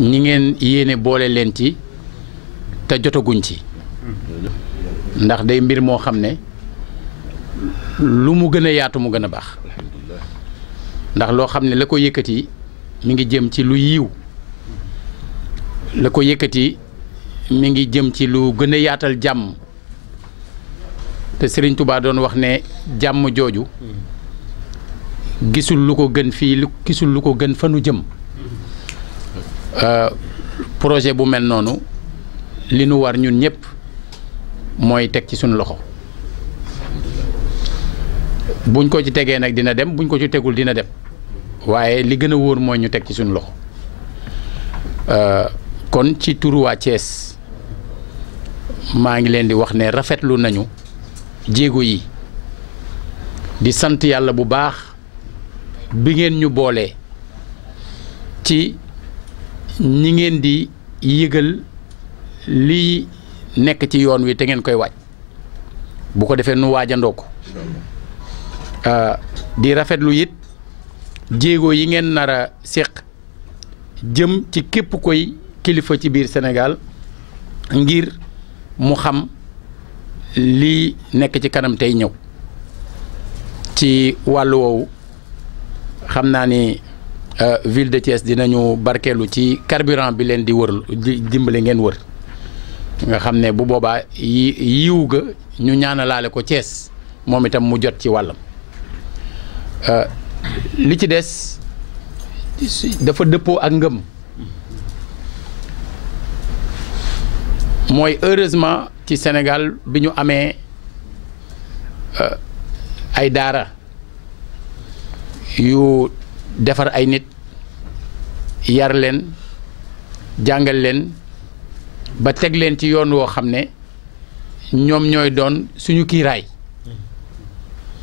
ñi ngeen yéene boole leen ci te jotaguñ ci ndax day mbir moo xam ne lu mu gën a yaatu mu gën a baax ndax loo xam ne la ko yëkkati mi ngi jëm ci lu yiw la ko yëkkati mi ngi jëm ci lu gën a yaatal jàmm te Serigne Touba doon wax ne jàmm jooju gisul lu ko gën fii gisul lu ko gën fa nu jëm projet bu mel noonu li nu war ñun ñëpp mooy teg ci suñu loxo buñ ko ci tegee nag dina dem buñ ko ci tegul dina dem waaye li gën a wóor mooy ñu teg ci suñu loxo kon ci turu waa Thiès maa ngi leen di wax ne rafetlu nañu jéego yi di sant yàlla bu baax bi ngeen ñu boolee ci ñi ngeen di yëgal lii nekk ci yoon wi te ngeen koy waaj bu ko defee nu waajandoo ko di rafetlu it jéego yi ngeen nar a séq jëm ci képp koy kilifa ci biir Sénégal ngir mu xam lii nekk ci kanam tey ñëw ci wàllu woowu xam naa ni ville de Thiès dinañu barkeelu ci carburant bi leen di wër dimbale ngeen wër nga xam ne bu boobaa yiw ga ñu ñaanalaale ko Thiès moom itam mu jot ci wàllam li ci des dafa dëppoo ak ngëm mooy heureusement ci Sénégal bi ñu amee ay daara yu defar ay nit yar leen jàngal leen ba teg leen ci yoon woo xam ne ñoom ñooy doon suñu kiiraay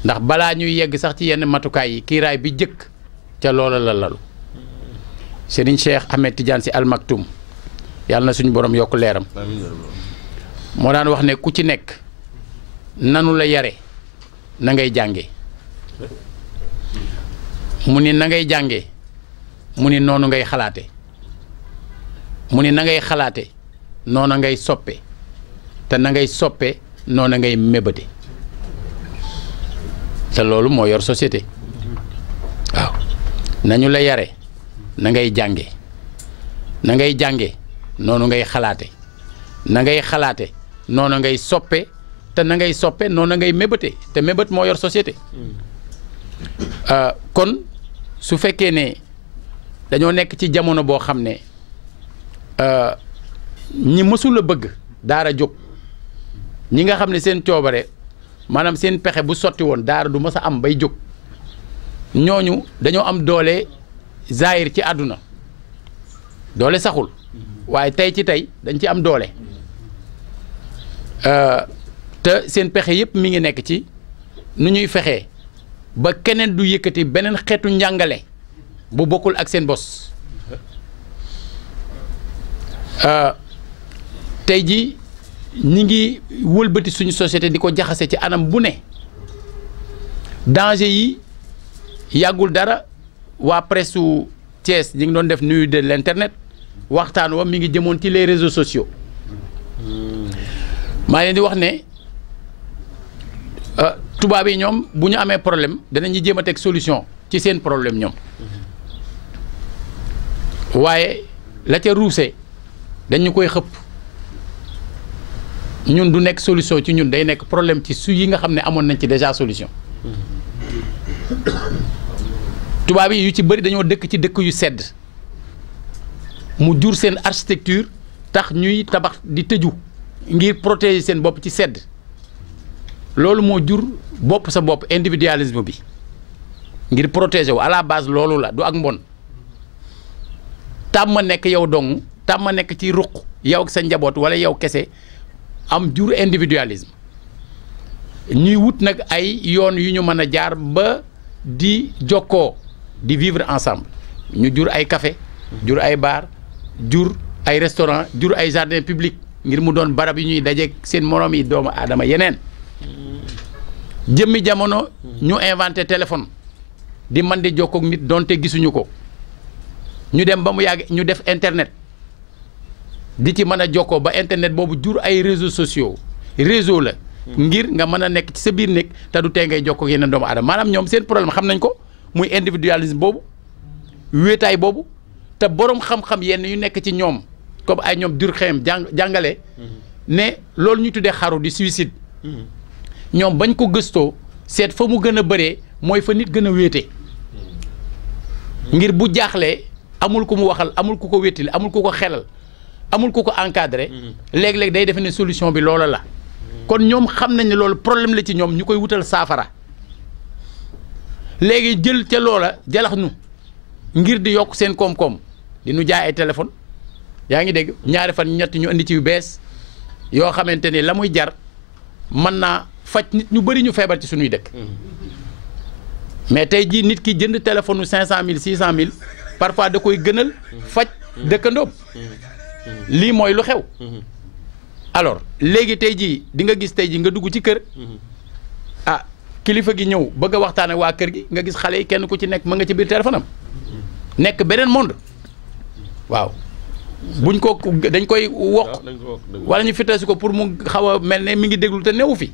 ndax balaa ñuy yegg sax ci yenn matukaay yi kiiraay bi jëkk ca loola la lalu Serigne Cheikh Ahmed Tidiane Sy Al Maktoum yàlla na suñu borom yokk leeram moo daan wax ne ku ci nekk nanu la yare na ngay jànge mu ni na ngay jànge mu ni noonu ngay xalaate mu ni na ngay xalaate noonu ngay soppe te na ngay soppe noonu ngay mébate te loolu moo yor société waaw nañu la yare na ngay jànge na ngay jànge noonu ngay xalaate na ngay xalaate noonu ngay soppe te na ngay soppe noonu ngay mébate te mébate moo yor société kon su fekkee ne dañoo nekk ci jamono boo xam ne ñi mësul a bëgg daara jóg ñi nga xam ne seen coobare maanaam seen pexe bu sotti woon daara du mës a am bay jóg ñooñu dañoo am doole zaahir ci àdduna doole saxul waaye tey ci tey dañ ci am doole te seen pexe yëpp mi ngi nekk ci nu ñuy fexee ba keneen du yëkkati beneen xeetu njàngale bu bokkul ak seen bos tey ji ñi ngi wëlbati suñu société di ko jaxase ci anam bu ne danger yi yàggul dara waa presse su Thiès ñi ngi doon def nuit de l'internet waxtaan wa mi ngi jëmoon ci les réseaux sociaux maa leen di wax ne tubaab yi ñoom bu ñu amee problème danañu jéem a teg solution ci seen problème ñoom waaye la ca ruuse dañu koy xëpp ñun du nekk solution ci ñun day nekk problème ci su yi nga xam ne amoon nañ ci déjà solution tubaab yi yu ci bëri dañoo dëkk ci dëkk yu sedd mu jur seen architecture tax ñuy tabax di tëju ngir protéger seen bopp ci sedd loolu moo jur bopp sa bopp individualisme bi ngir protéger wu à la base loolu la du ak mbon tàmma nekk yow dong tàmma nekk ci ruq yow ak sa njaboot wala yow kese am jur individualisme ñuy wut nag ay yoon yu ñu mën a jaar ba di jokkoo di vivre ensemble ñu jur ay café jur ay bar jur ay restaurant jur ay jardin public ngir mu doon barab yu ñuy dajeeg seen moroom yi doomu aadama yeneen jëmmi jamono ñu inventé téléphone di man di jokkoog nit donte gisuñu ko ñu dem ba mu yàgg ñu def internet di ci mën a jokkoo ba internet boobu jur ay réseaux sociaux réseau la ngir nga mën a nekk ci sa biir nekk te du tee ngay jokkoo yeneen doomu aadama maanaam ñoom seen problème xam nañ ko muy individualisme boobu wéetaay boobu te borom xam-xam yenn yu nekk ci ñoom comme ay ñoom Durkheim jàngale ne loolu ñu tuddee xaru di suicide ñoom bañ ko gëstoo seet fa mu gën a bëree mooy fa nit gën a wéete ngir bu jaaxlee amul ku mu waxal amul ku ko wéttali amul ku ko xelal amul ku ko encadré léeg-léeg day defe ne solution bi loola la kon ñoom xam nañ ne loolu problème la ci ñoom ñu koy wutal saafara léegi jël ca loola jalax nu ngir di yokk seen koom-koom di nu jaay ay téléphone yaa ngi dégg ñaari fan ñett ñu indi ci yu bees yoo xamante ni la muy jar mën naa faj nit ñu bëri ñu feebar ci suñuy dëkk mais tey jii nit ki jënd téléphone u 500000 600000 parfois da koy gënal faj dëkkandoom lii mooy lu xew alors léegi tey jii di nga gis tey jii nga dugg ci kër ah kilifa gi ñëw bëgg a waxtaan ak waa kër gi nga gis xale yi kenn ku ci nekk mën nga ci biir téléphone am nekk beneen monde waaw buñ ko dañ koy wokk wala ñu fitasi ko pour mu xaw a mel ne mi ngi déglu te newu fi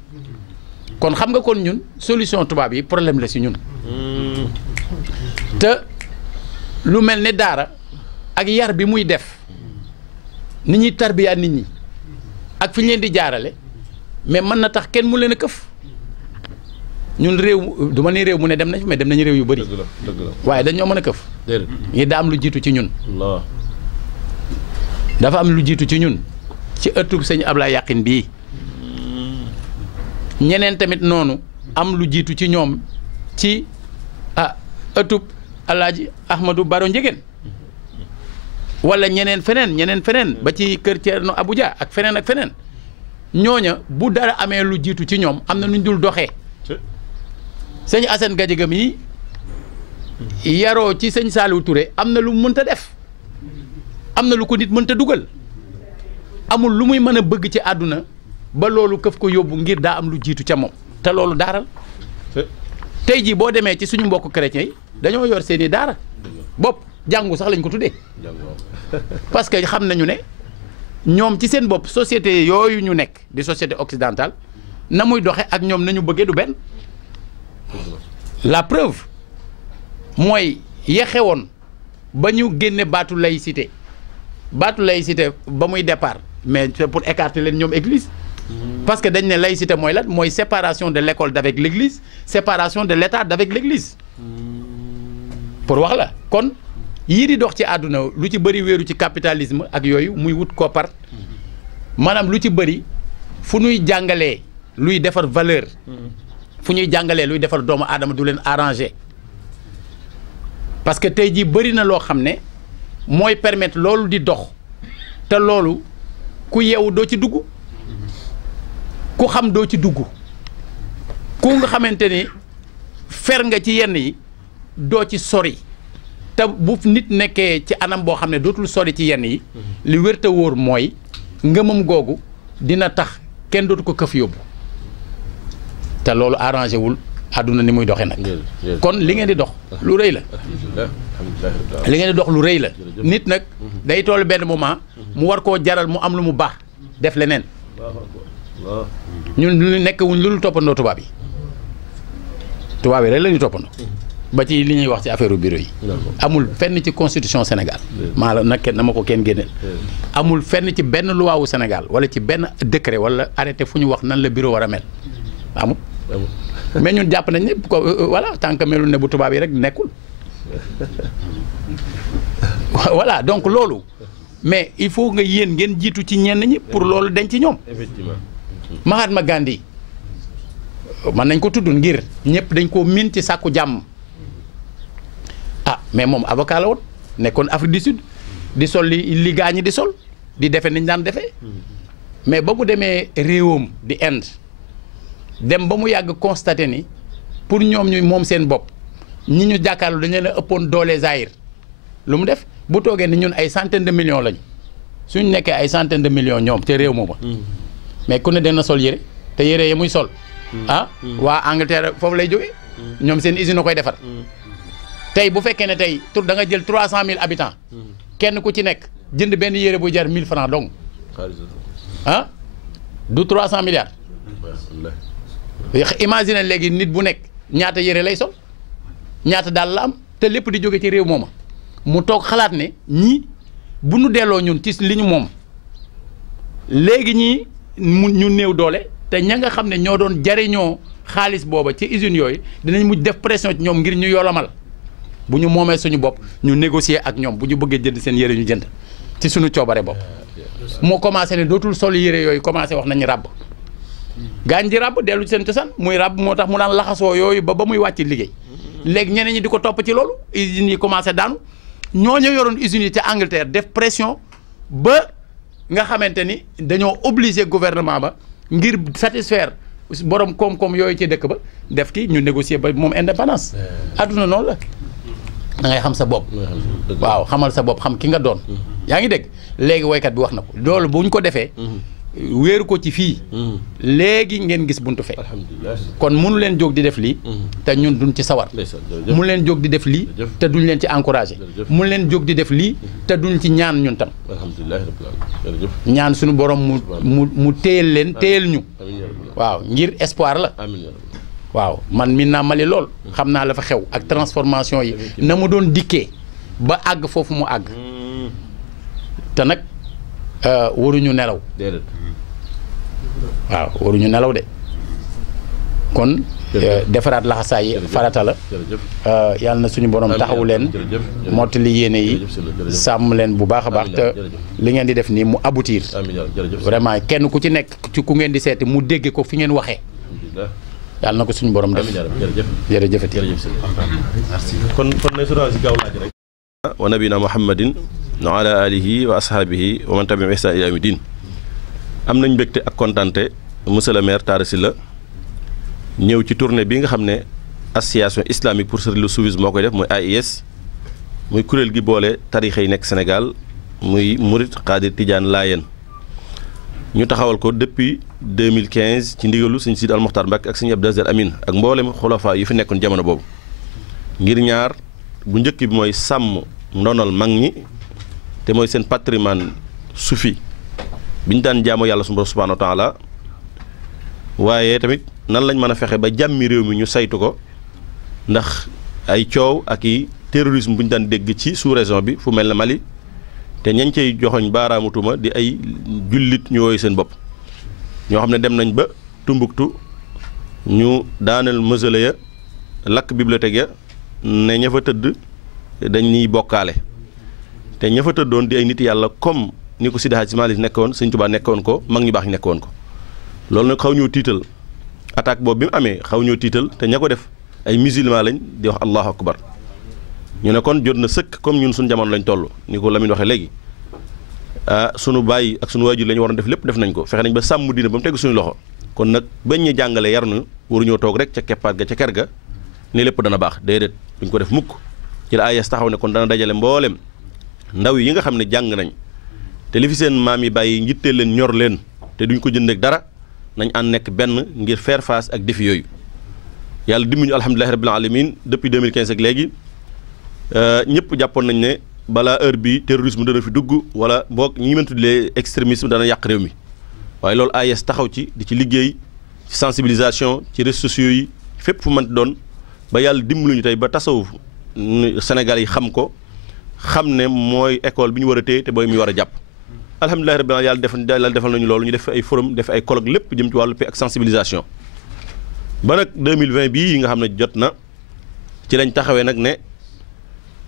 kon xam nga kon ñun solution tubaab yi problème la si ñun te lu mel ne daara ak yar bi muy def ni ñuy tarbiyaa nit ñi ak fi ñu leen di jaarale mais mën na tax kenn mu leen a këf ñun réew du ma ni réew mu ne dem nañ mais dem nañu réew yu bëri waaye dañoo mën a këf ngi daa am lu jiitu ci ñun dafa am lu jiitu ci ñun ci ëttub sëñ Ablaye Yaqin bii ñeneen tamit noonu am lu jiitu ci ñoom ci ëttub Alaaji Ahmadou Baro Njegéen wala ñeneen feneen ba ci kër Thierno Abuja ak feneen ñooña bu dara amee lu jiitu ci ñoom am na nu ñu dul doxee sëñ Assane Gadiaga mi yaroo ci sëñ Saliou Touré am na lu mu mënta def am na lu ko nit mënta dugal amul lu muy mën a bëgg ci àdduna ba loolu këf ko yóbbu ngir daa am lu jiitu ca moom te loolu daaral tey jii boo demee ci suñu mbokk chrétiens yi dañoo yor seeni daara bopp jàngu sax lañ ko tuddee parce que xam nañu ne ñoom ci seen bopp société yooyu ñu nekk di société occidentale na muy doxe ak ñoom nañu bëggee du benn la preuve mooy yexewoon ba ñu génne baatu laïcité ba muy départ mais c'est pour écarter leen ñoom église parce que dañ ne laïcité mooy lan mooy séparation de l'école d'avec l'église séparation de l'état d'avec l'église pour wax la kon yii di dox ci àdduna lu ci bëri wéeru ci capitalisme ak yooyu muy wut koppar maanaam lu ci bëri fu ñuy jàngalee luy defar valeur fu ñuy jàngalee luy defar doomu aadama du leen arranger parce que tey jii bëri na loo xam ne mooy permettre loolu di dox te loolu ku yeewu doo ci dugg ku xam doo ci dugg ku nga xamante ni fer nga ci yenn yi doo ci sori te bu nit nekkee ci anam boo xam ne dootul sori ci yenn yi li wér te wóor mooy ngëmam googu dina tax kenn dootu ko këf yóbbu te loolu arrangé wul àdduna ni muy doxee nag kon li ngeen di dox lu rëy la li ngeen di dox lu rëy la nit nag day toll benn moment mu war koo jaral mu am lu mu baax def leneen ñun lu nekk wuñ lu toppandoo tubaab yi rek la ñu toppandoo ba ci li ñuy wax ci affaire bureau yi amul fenn ci constitution Sénégal maa la nag na ma ko kenn génneel amul fenn ci benn loi wu Sénégal wala ci benn décret wala arrêté fu ñu wax nan la bureau war a mel amul mais ñun jàpp nañ ne voilà tant que melul ne bu tubaab yi rek nekkul voilà donc loolu mais il faut nga yéen ngeen jiitu ci ñenn ñi pour loolu dañ ci ñoom Mahatma Gandhi mën nañ ko tudd ngir ñëpp dañ koo miin ci sàkku jàmm mais moom avocat la woon nekkoon Afrique du Sud di sol li gaañi di sol di defe niñ daan defee mais ba mu demee réewam di Inde dem ba mu yàgg constaté ni pour ñoom ñu moom seen bopp ñi ñu jàkkaarloo dañu leen a ëppoon doole Zaïre lu mu def bu toogee ni ñun ay centaine de millions lañu suñ nekkee ay centaine de millions ñoom te réew mooma mais ku ne dana sol yére te yére yi muy sol waa Angleterre foofu lay jógee ñoom seen usine koy defar tey bu fekkee ne tey da nga jël 300000 habitants kenn ku ci nekk jënd benn yére bu jar 1000 francs donc ah du 300 milliards. imagine léegi nit bu nekk ñaata yére lay sol ñaata daal la am te lépp di jóge ci réew mooma mu toog xalaat ne ñii bu nu delloo ñun ci li ñu moom léegi ñii ñu néew doole te ña nga xam ne ñoo doon jariñoo xaalis booba ci usines yooyu dinañ mujj def pression ci ñoom ngir ñu yolomal bu ñu moomee suñu bopp ñu négocier ak ñoom bu ñu bëggee jënd seen yére ñu jënd ci suñu coobare bopp. moo commencé ne dootul sol yére yooyu commencé wax nañu ràbb gaañ ji ràbb dellu ci seen cosaan muy ràbb moo tax mu daan laxasoo yooyu ba muy wàcc liggéey léegi ñeneen ñi di ko topp ci loolu usines yi commencé daanu ñooñu yoroon usines yi ca Angleterre def pression ba nga xamante ni dañoo obligé gouvernement ba ngir satisfaire borom koom-koom yooyu ci dëkk ba def ki ñu négocier ba moom indépendance. adduna noonu la da ngay xam sa bopp. waaw xamal sa bopp xam ki nga doon. yaa ngi dégg léegi woykat bi wax na ko loolu bu ñu ko defee. wéeru ko ci fii. léegi ngeen gis buntu fee. kon mënu leen jóg di def lii. te ñun duñ ci sawar. mënu leen jóg di def lii. te duñ leen ci encouragé. mënu leen jóg di def lii. te duñ ci ñaan ñun tam. ñaan suñu borom mu téyel leen téyel ñu. waaw ngir espoir la. waaw man min naa Mali lool. xam naa la fa xew ak transformation yi na mu doon dikkee ba àgg foofu mu àgg. te nag waruñu nelaw. waaw waruñu nelaw de kon defaraat laxasaay yi farata la. yàlla na suñu borom taxawu leen mottali yéene yi sàmm leen bu baax a baax te li ngeen di def nii mu aboutir vraiment kenn ku ci nekk ci ku ngeen di seeti mu dégg ko fi ngeen waxee yàlla na ko suñu borom def. jërëjëfati kon ne sura si gaaw laaj rek. wa nabina muhammadin wa ala alihi wa ashaabihi wa man tabi'ahum bi ihsaan ila yawmi diin. am nañ mbégte ak kontante monsieur le maire Talla Sylla ñëw ci tournée bi nga xam ne association islamique pour le soufisme moo koy def mooy AIS muy kuréel gi boole tarixa yi nekk Sénégal muy Murit Xaadir Tijaan Laayeen ñu taxawal ko depuis 2015 ci ndigalu sëñ Sidi Almoxtar Mbàkke ak sëñ Abdou Aziz Amin ak mboolem xulafaa yi fi nekkoon jamono boobu ngir ñaar bu njëkk bi mooy sàmm ndonal mag ñi te mooy seen patrimoine sufi bi ñu daan jaamoo yàlla subhaanahu wa taala waaye tamit nan lañ mën a fexe ba jàmmi réew mi ñu saytu ko ndax ay coow ak i terrorisme bu ñu daan dégg ci sous-région bi fu mel ne Mali te ñañ cay joxoñ baaraamu tuuma di ay jullit ñu woy seen bopp ñoo xam ne dem nañ ba Tumbuktu ñu daaneel mausolée ya lakk bibliothèque ya ne ña fa tëdd dañuy bokkaale te ña fa tëddoon di ay nit yàlla comme ni ko Seydi Hadji Malick nekkoon Sëñ Tuubaa nekkoon ko mag ñu baax ñu nekkoon ko loolu nag xaw ñoo tiital attaque boobu bi mu amee xaw ñoo tiital te ña ko def ay musulman lañ di wax allahu akbar ñu ne kon jot na sëkk comme ñun suñu jamono lañ toll ni ko Lamine waxee léegi sunu baay ak sunu waajur la ñu waroon def lépp def nañ ko fexe nañ ba sàmm diina ba mu tegu suñu loxo kon nag bañ ñu jàngale yar nu waruñoo toog rek ca keppaat ga ca ker ga ne lépp dana baax déedéet duñ ko def mukk ci la AIS taxaw ne kon dana dajale mboolem ndaw yi nga xam ne jàng nañ te li fi seen maam yi bàyyi njitteel leen ñor leen te duñ ko jënd ak dara nañ ànd nekk benn ngir faire face ak défi yooyu yàlla dimbuñu alhamdulilahi rabbil alamin depuis 2015 ak léegi ñëpp jàppoon nañ ne balaa heure bi terrorisme dana fi dugg wala boog ñi mën tuddee extrémisme dana yàq réew mi waaye loolu AIS taxaw ci di ci liggéey ci sensibilisation ci réseaux sociaux yi fépp fu mënti doon ba yàlla dimbaluñu tey ba tasawuf Sénégal yi xam ko xam ne mooy école bi ñu war a téye te booy mi war a jàpp alhamdulilahi rabbil alamin yàlla defal nañu loolu ñu def ay forum def ay colloque lépp jëm ci wàllu paix ak sensibilisation ba nag 2020 bii yi nga xam ne jot na ci lañ taxawee nag ne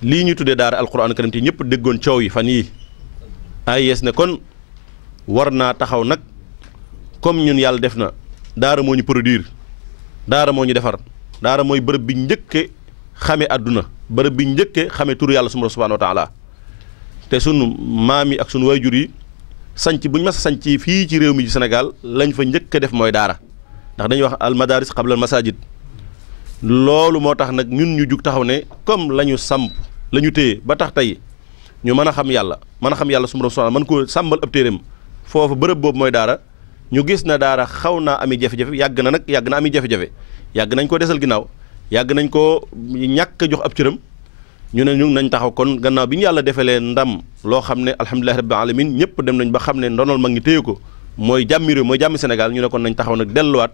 lii ñu tuddee daara alquran karim te ñëpp déggoon coow yi fan yii AIS ne kon war naa taxaw nag comme ñun yàlla def na daara moo ñu produire daara moo ñu defar daara mooy bërëb bi njëkke xame àdduna bërëb bi njëkke xame turu yàlla subhaanahu wa taala te sunu maam yi ak sunu waajur yi sanc bu ñu mas a sanc fii ci réew mi ci Sénégal lañ fa njëkk a def mooy daara ndax dañuy wax al madaris qabla al masajid loolu moo tax nag ñun ñu jug taxaw ne comme la ñu samp la ñu téye ba tax tey ñu mën a xam yàlla subhaanahu mën koo sàmbal ab téeréem foofu bërëb boobu mooy daara ñu gis na daara xaw naa ami jafe-jafe yàgg na ami jafe-jafe yàgg nañ ko desal ginnaaw yàgg nañ ko ñàkk a jox ab cëram ñu ne ñu nañ taxaw kon gannaaw bi ñu yàlla defalee ndam loo xam ne alhamdulilahi rabbil alamin ñëpp dem nañ ba xam ne ndonol mag ñi téye ko mooy jàmmi réew mooy jàmmi Sénégal ñu ne kon nañ taxaw nag delluwaat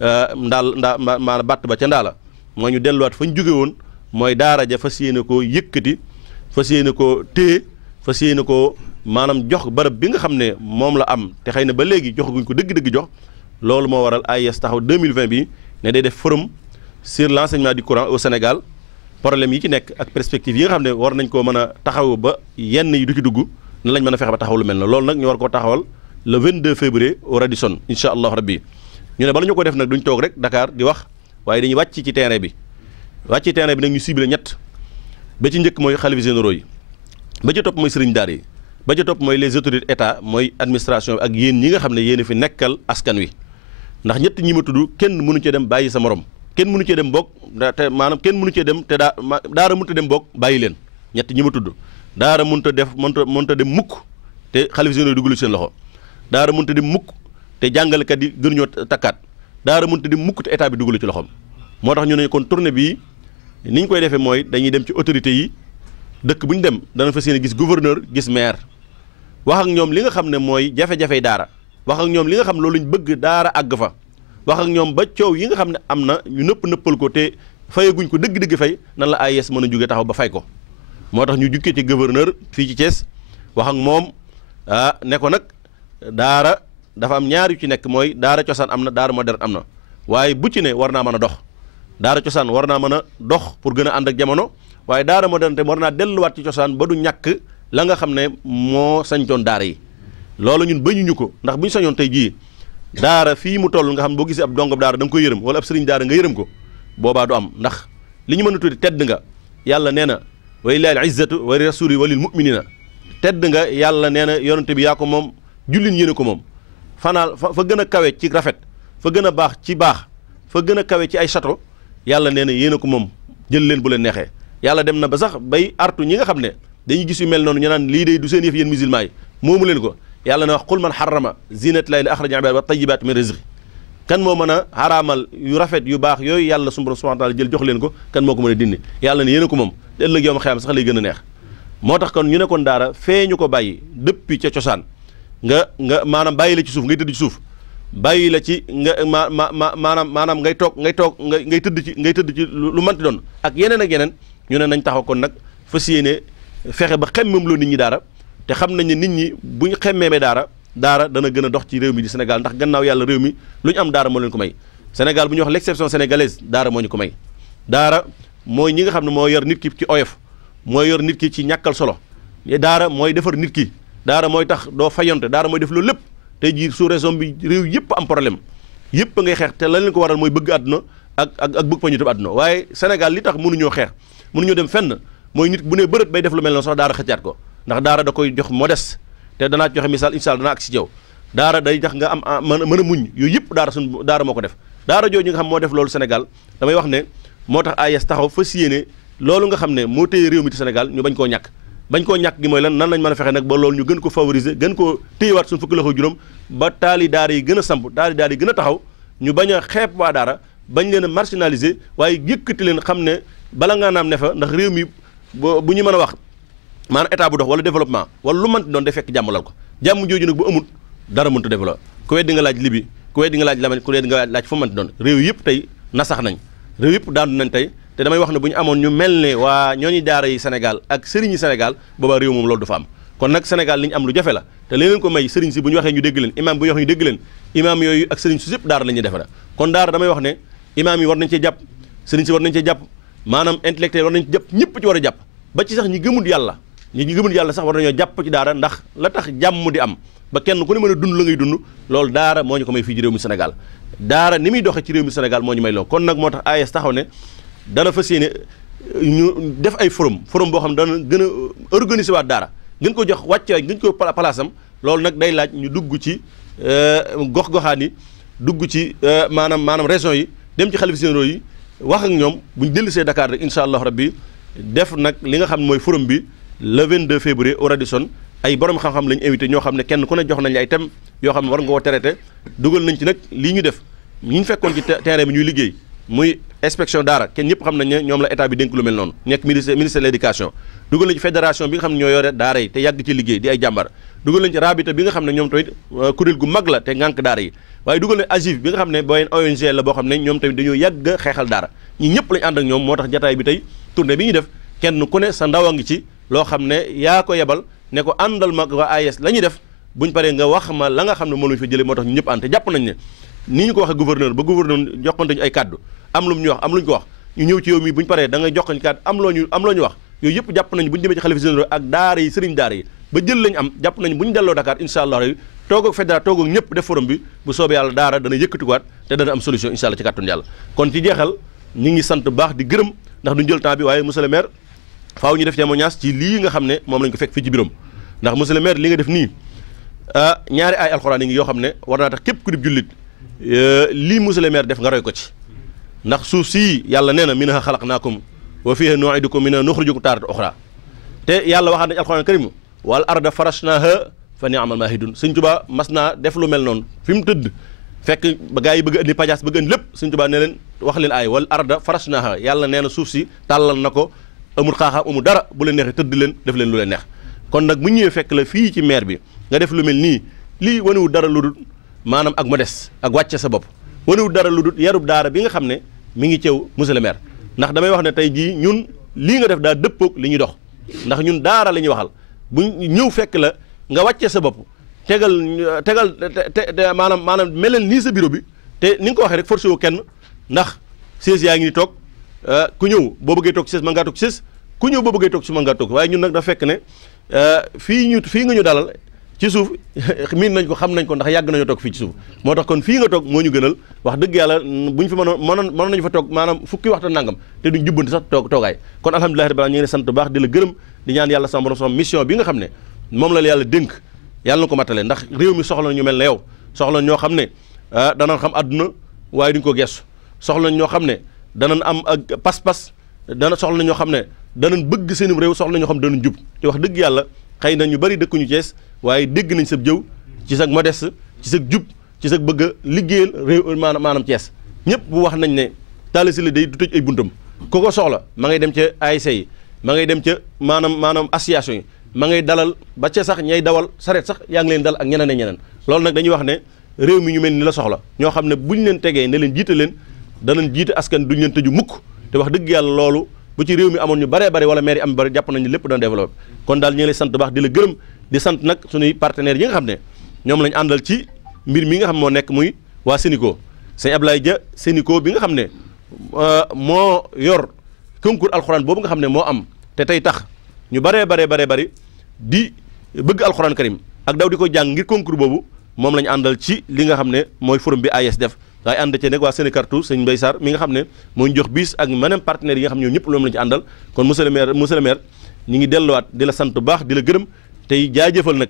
maanaam bàtt ba ca ndaala mooy ñu delluwaat fa ñu jóge woon mooy daara ja fas yéene koo yëkkati fas yéene koo téye fas yéene koo maanaam jox barab bi nga xam ne moom la am te xëy na ba léegi joxaguñ ko dëgg-dëgg jox loolu moo waral AIS taxaw 2020 bi ne day def forum sur l'enseignement du Coran au Sénégal problème yi ci nekk ak perspective yi nga xam ne war nañ koo mën a taxaw ba yenn yi du ci dugg nan lañ mën a fexe ba taxaw lu mel na loolu nag ñu war koo taxawal le 22 février au Radisson incha allah rabbi ñu ne bala ñu ko def nag duñ toog rek Dakar di wax waaye dañuy wàcc ci terrain bi wàcc ci terrain bi nag ñu ciblé ñett ba ci njëkk mooy xalifa généraux yi ba ci topp mooy sëriñ daara yi ba ci topp mooy les autorités état mooy administration bi ak yéen ñi nga xam ne yéen a fi nekkal askan wi ndax ñett ñi ma tudd kenn mënu cee dem bàyyi sa morom kenn mënu cee dem bokk te maanaam kenn mënu cee dem te daara mënut a dem bokk bàyyi leen ñett ñi ma tudd daara mënut a def mënut a dem mukk te xalifa généraux yi dugalu seen loxo daara mënut a dem mukk te jàngalekat yi gënuñoo takkaat daara mënut a dem mukk te état bi dugalu ci loxoom moo tax ñu ne kon tournée bii ni ñu koy defee mooy dañuy dem ci autorités yi dëkk bu ñu dem dana fas yéene gis gouverneur gis maire wax ak ñoom li nga xam ne mooy jafe-jafey daara wax ak ñoom li nga xam loolu lañ bëgg daara àgg fa wax ak ñoom ba coow yi nga xam ne am na ñu nëppal ko te fayaguñ ko dëgg-dëgg fay nan la AIS mën a jóge taxaw ba fay ko moo tax ñu jukkee ci gouverneur fii ci Thiès wax ak moom ne ko nag daara dafa am ñaar yu ci nekk mooy daara cosaan am na daara moderne am na waaye bu ci ne war naa mën a dox daara cosaan war naa mën a dox pour gën a ànd ak jamono waaye daara moderne te war naa delluwaat ci cosaan ba du ñàkk la nga xam ne moo sañtoon daara yi loolu ñun bañuñu ko ndax bu ñu sañoon tey jii daara fii mu toll nga xam boo gisee ab dongob daara da nga koy yërëm wala ab sëriñ daara nga yërëm ko boobaa du am ndax li ñu mën a tudde tedd nga yàlla nee na wa lillahi al-izzatu wa li rasuli wa lil mu'minina tedd nga yàlla nee na yonente bi yaa ko moom jullin yéene ko moom fanaal fa gën a kawe ci rafet fa gën a baax ci baax fa gën a kawe ci ay château yàlla nee na yéene ko moom jël leen bu leen neexee yàlla dem na ba sax bay artu ñi nga xam ne dañuy gis yu mel noonu ñu naan lii day du seen yëf yéen musulman yi moomu leen ko yàlla na wax qul man xarama zinatullahi li axraja ibaadihi wa tayyibaati min rizqi kan moo mën a xaraamal yu rafet yu baax yooyu yàlla sunu borom subhaanahu wa taala jël jox leen ko kan moo ko mën a dindi yàlla ne yéen a ko moom te ëllëg yow ma xëyam sax lay gën a neex moo tax kon ñu ne kon daara fee ñu ko bàyyi depuis ca cosaan nga maanaam bàyyi la ci suuf ngay tëdd ci suuf bàyyi la ci nga maanaam ngay tëdd ci lu manti doon ak yeneen ñu ne nañ taxaw kon nag fas yéene fexe ba xemmem loo nit ñi daara te xam nañ ne nit ñi buñ xemmeemee daara dana gën a dox ci réew mi di Sénégal ndax gannaaw yàlla réew mi lu ñu am daara moo leen ko may Sénégal bu ñuy wax l'exception sénégalaise daara moo ñu ko may daara mooy ñi nga xam ne moo yor nit ki ci oyof mooy yor nit ki ci ñàkkal solo daara mooy defar nit ki daara mooy tax doo fayonte daara mooy def loolu lépp tey jii sous-région bi réew yëpp am problème yëpp ngay xeex te la leen ko waral mooy bëgg àdduna ak bëgg pañu tam àdduna waaye Sénégal li tax mënuñoo xeex mënuñoo dem fenn mooy nit bu ne bërët bay def lu mel noonu sax daara xëccaat ko ndax daara da koy jox modeste te danaa joxe misaal incha allah danaa ak si jaw daara day tax nga am mën a muñ yooyu yëpp daara moo ko def daara jooju nga xam moo def loolu Sénégal damay wax ne moo tax AIS taxaw fas yéene loolu nga xam ne moo téye réew mi ci Sénégal ñu bañ koo ñàkk gi mooy lan nan lañ mën a fexe nag ba loolu ñu gën ko favoriser gën koo téyewaat suñu fukki loxo juróom ba taali daara yi gën a samp taali daara yi gën a taxaw ñu bañ a xeeb waa daara bañ leen a marginaliser waaye yëkkati leen xam ne bala ngaa naam ne fa ndax réew mi bu ñu mën a wax maanaam état bu dox wala développement wala lu mënti doon day fekk jàmm lal ko jàmm jooju nag bu amut dara mënut a développé ku weddi nga laaj Libye ku weddi nga laaj Laman ku weddi nga laaj fu mënti doon réew yëpp tey nasax nañ réew yëpp daanu nañ tey te damay wax ne bu ñu amoon ñu mel ne waa ñooñu daara yi Sénégal ak sëriñ yi Sénégal boobaa réew moom loolu du fa am kon nag Sénégal li ñu am lu jafe la te leneen ko may sëriñ si bu ñu waxee ñu dégg leen imaam bu ñu waxee ñu dégg leen imaam yooyu ak sëriñ si yëpp daara la ñuy defara kon daara damay wax ne imaam yi war nañ cee jàpp sëriñ si war nañ cee jàpp maanaam intellectuel war nañ ci jàpp ñëpp ci war a jàpp ba ci sax ñi gëmul yàlla sax war nañoo jàpp ci daara ndax la tax jàmm di am ba kenn ku ne mën a dund la ngay dund loolu daara moo ñu ko may fii ci réew mi Sénégal daara ni muy doxee ci réew mi Sénégal moo ñu may loolu kon nag moo tax AIS taxaw ne dana fas yéene ñu def ay forum boo xam ne dana gën a organiser waat daara gën ko jox wàccuwaay gën ko palaasam loolu nag day laaj ñu dugg ci gox-goxaan yi dugg ci maanaam région yi dem ci xalifa généraux yi wax ak ñoom bu ñu dellusee Dakar rek incha allah rabbi def nag li nga xam ne mooy forum bi le 22 février au Radisson ay borom xam-xam lañu invité ñoo xam ne kenn ku ne jox nañ ay thèmes yoo xam ne war nga koo traité dugal nañ ci nag lii ñu def ñi ñu fekkoon ci terrain bi ñuy liggéey muy inspection daara kenn ñëpp xam nañ ne ñoom la état bi dénk lu mel noonu nekk ministère de l'éducation dugal nañ ci fédération bi nga xam ne ñoo yore daara yi te yàgg ci liggéey di ay jàmbar dugal nañ ci rabita bi nga xam ne ñoom tamit kuréel gu mag la te ngànk daara yi waaye dugal nañ AGIF bi nga xam ne booy ONG la boo xam ne ñoom tamit dañoo yàgg xeexal daara ñi ñëpp lañ ànd ak ñoom moo tax jataay bi tey tournée bi ñuy def kenn ku ne sa ndaw a ngi ci loo xam ne yaa ko yebal ne ko àndal ma waa AES la ñuy def buñ paree nga wax ma la nga xam ne moo lañu fa jëlee moo tax ñu ñëpp ànd te jàpp nañ ne ni ñu ko waxee gouverneur ba gouverneur joxante ñu ay kàddu am lu mu ñu wax am lu ñu ko wax ñu ñëw ci yow mi buñ paree da ngay joxañ kàddu am loo ñu wax yooyu yëpp jàpp nañ bu ñu demee ci xalifa généraux ak daara yi sëriñ daara yi ba jël lañ am jàpp nañ bu ñu delloo Dakar incha allah rek toog ak fédéral toog ak ñëpp def forum bi bu soobee yàlla daara dana yëkkatikuwaat te dana am solution incha allah ci kàttun yàlla kon ci jeexal ñi ngi sant baax di gërëm ndax duñ jël temps bi waaye monsieur le maire faaw ñu def témoignage ci lii nga xam ne moom lañ ko fekk fii ci birom ndax monsieur le maire li nga def nii ñaari ay alxuraan yi ngi yoo xam ne war naa tax képp ku di jullit lii monsieur le maire def nga roy ko ci ndax suuf sii yàlla nee na minhaa xalaqnaakum wa fiihaa nu'iidukum minhaa nuxrijukum taaratan uxraa te yàlla waxaat nañ alxuraan karim wal arda farashnaahaa fa ni'mal maahidun Sëñ Tuubaa mas naa def lu mel noonu fi mu tëdd fekk ba gaa yi bëgg a indi pajaas bëgg a indi lépp Sëñ Tuubaa ne leen wax leen aay wal arda farashnaahaa yàlla nee na suuf si tàllal na ko amul xaaxaam amul dara bu leen neexee tëdd leen def leen lu leen neex kon nag bu ñëwee fekk la fii ci maire bi nga def lu mel nii lii wanewul dara lu dul maanaam ak modeste ak wàcce sa bopp wanewul dara lu dul yarub daara bi nga xam ne mi ngi ceew monsieur le maire ndax damay wax ne tey jii ñun lii nga def daa dëppoog li ñuy dox ndax ñun daara la ñuy waxal bu ñëw fekk la nga wàcce sa bopp tegal maanaam melal nii sa bureau bi te ni nga ko waxee rek forcé wu kenn ndax siège yaa ngi ni toog ku ñëw boo bëggee toog siège mën ngaa toog siège ku ñëw boo bëggee toog si mën ngaa toog waaye ñun nag dafa fekk ne fii nga ñu dalal ci suuf miin nañ ko xam nañ ko ndax yàgg nañoo toog fii ci suuf moo tax kon fii nga toog moo ñu gënal wax dëgg yàlla bu ñu fi mënoon nañu fa toog maanaam fukki waxtu nangam te duñ jubbanti sax toogaay kon alhamdulilah rabbil alamin ñu ngi sant bu baax di la gërëm di ñaan yàlla sama borom sama mission bi nga xam ne moom la yàlla dénk yàlla na ko matale ndax réew mi soxla ñu mel ne yow soxla ñoo xam ne danañ xam àdduna waaye duñ ko gestu soxla ñoo xam ne danañ am ak pas-pas soxla ñoo xam ne danañ bëgg seenum réew soxla ñoo xam ne danañ jub te wax dëgg yàlla xëy na ñu bari dëkkuñu Cees waaye dégg nañ sa jëw ci sa modeste ci sa jub ci sa bëgg a liggéeyal réew maanaam Cees ñëpp bu wax nañ ne Talla Sylla day du tëj ay buntam ku ko soxla ma ngay dem ca ASC yi ma ngay dem ca maanaam association yi ma ngay dalal ba ca sax ñay dawal sareet sax yaa ngi leen dal ak ñeneen ak ñeneen loolu nag dañuy wax ne réew mi ñu mel ni la soxla ñoo xam ne buñ leen tegee ne leen jiite leen danañ jiite askan duñ leen tëju mukk te wax dëgg yàlla loolu bu ci réew mi amoon ñu baree bari wala maire yi am bari jàpp nañu lépp dana développé kon daal ñu ngi lay sant baax di la gërëm di sant nag suñuy partenaires yi nga xam ne ñoom lañ àndal ci mbir mi nga xam moo nekk muy waa Sénico sëñ Ablaye Dia Sénico bi nga xam ne moo yor concours alxuraan boobu nga xam ne moo am te tey tax ñu baree bari di bëgg alxuraan karim ak daw di ko jàng ngir concours boobu moom lañ àndal ci li nga xam ne mooy forum bi AES def waaye ànd ci nekk waa Sénécartou sëñ Mbaye Sarr mi nga xam ne moo ñu jox bis ak meneen partenaires yi nga xam ne ñoom ñëpp loolu lañ ci àndal kon monsieur le maire ñi ngi delluwaat di la sant bu baax di la gërëm tey jaajëfal nag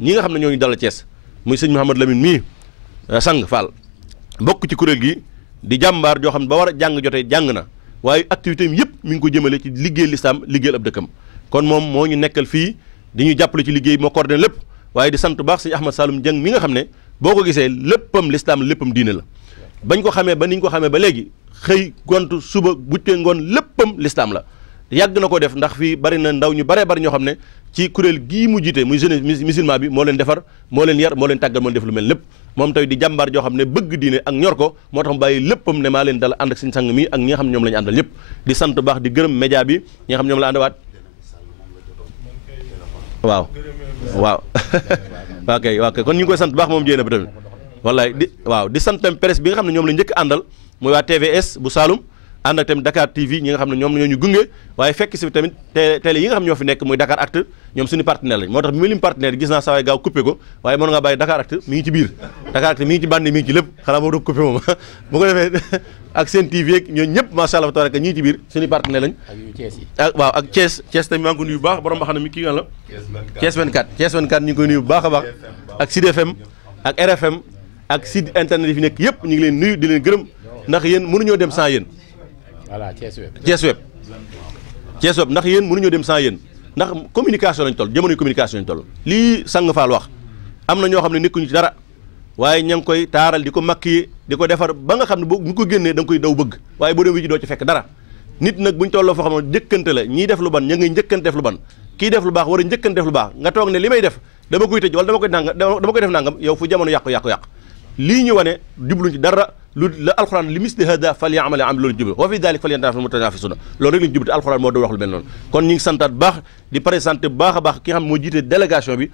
ñi nga xam ne ñoo ñu dalal Thiès muy sëñ Mouhamad Lamine mii sang Fall bokk ci kuréel gi di jàmbaar joo xam ne ba war a jàng jotee jàng na waaye activité yi yëpp mi ngi ko jëmale ci liggéey lislaam liggéeyal ab dëkkam kon moom moo ñu nekkal fii di ñu jàppale ci liggéey moo coordonné lépp waaye di sant bu baax sëñ Ahmad Saloum Dieng mi nga xam ne boo ko gisee léppam lislaam léppam diine la bañ ko xamee ba niñ ko xamee ba léegi xëy gontu suba buccee ngoon léppam lislaam la yàgg na ko def ndax fii bari na ndaw ñu baree bari ñoo xam ne ci kuréel gii mu jiite muy jeunesse musulman bi moo leen defar moo leen yar moo leen tàggal moo leen def lu mel lépp moom tey di jàmbaar joo xam ne bëgg diine ak ñor ko moo tax mu bàyyi léppam ne maa leen dala ànd ak suñu sang mi ak ñi nga xam ne ñoom la ñu àndal ñëpp di sant baax di gërëm média bi ñi nga xam ne ñoom la àndawaat waaw waaw kay kon ñu ngi koy sant baax moom jéena ba tamit wallaay di sant tam presse bi nga xam ne ñoom la njëkk àndal muy waa TVS bu Saloum ànd ak tamit Dakar TV ñi nga xam ne ñoom ñoo ñu gunge waaye fekk si tamit télé yi nga xam ñoo fi nekk muy Dakar Actu ñoom suñu partenaire lañ moo tax bi ma lim partenaire gis naa saa waay gaaw coupé ko waaye mën nga bàyyi Dakar Actu mi ngi ci biir Dakar Actu mi ngi ci bandi mi ngi ci lépp xanaa boo doog coupé moom bu ko defee ak seen TV ak ñooñu ñëpp macha allah tabaraka ñi ngi ci biir suñu partenaire lañ ak waaw ak Thiès tamit maa ngi ko nuyu bu baax borom ba xam ne mi kii nga la Thiès 24 ñu ngi koy nuyu bu baax a baax ak Sud FM ak RFM ak site internet yi fi nekk yëpp ñu ngi leen nuyu di leen gërëm ndax yéen mënuñoo dem sans yéen voilà Thiès Web ndax yéen mënuñoo dem sans yéen ndax communication lañ toll jamono communication lañ toll lii sang Fall wax am na ñoo xam ne nekkuñu ci dara waaye ña ngi koy taaral di ko makki di ko defar ba nga xam ne boo ñu ko génnee da nga koy daw bëgg waaye boo dem wi ji doo ci fekk dara nit nag buñ tolloo foo xam ne njëkkante la ñiy def lu ban ña ngay njëkkante def lu ban kii def lu baax war a njëkkante def lu baax nga toog ne li may def dama koy tëj wala dama koy def nangam yow fu jamono yàqu lii ñu wane jubluñ ci dara lu la alxuraan li misli hada fal ya'mal am loolu jublu wa fi dalik fal yanafil mutanafisuna loolu rek lañu jublu te alxuraan moo doon wax lu mel noonu kon ñu ngi santaat baax di présenté bu baax a baax ki nga xam moo jiite délégation bi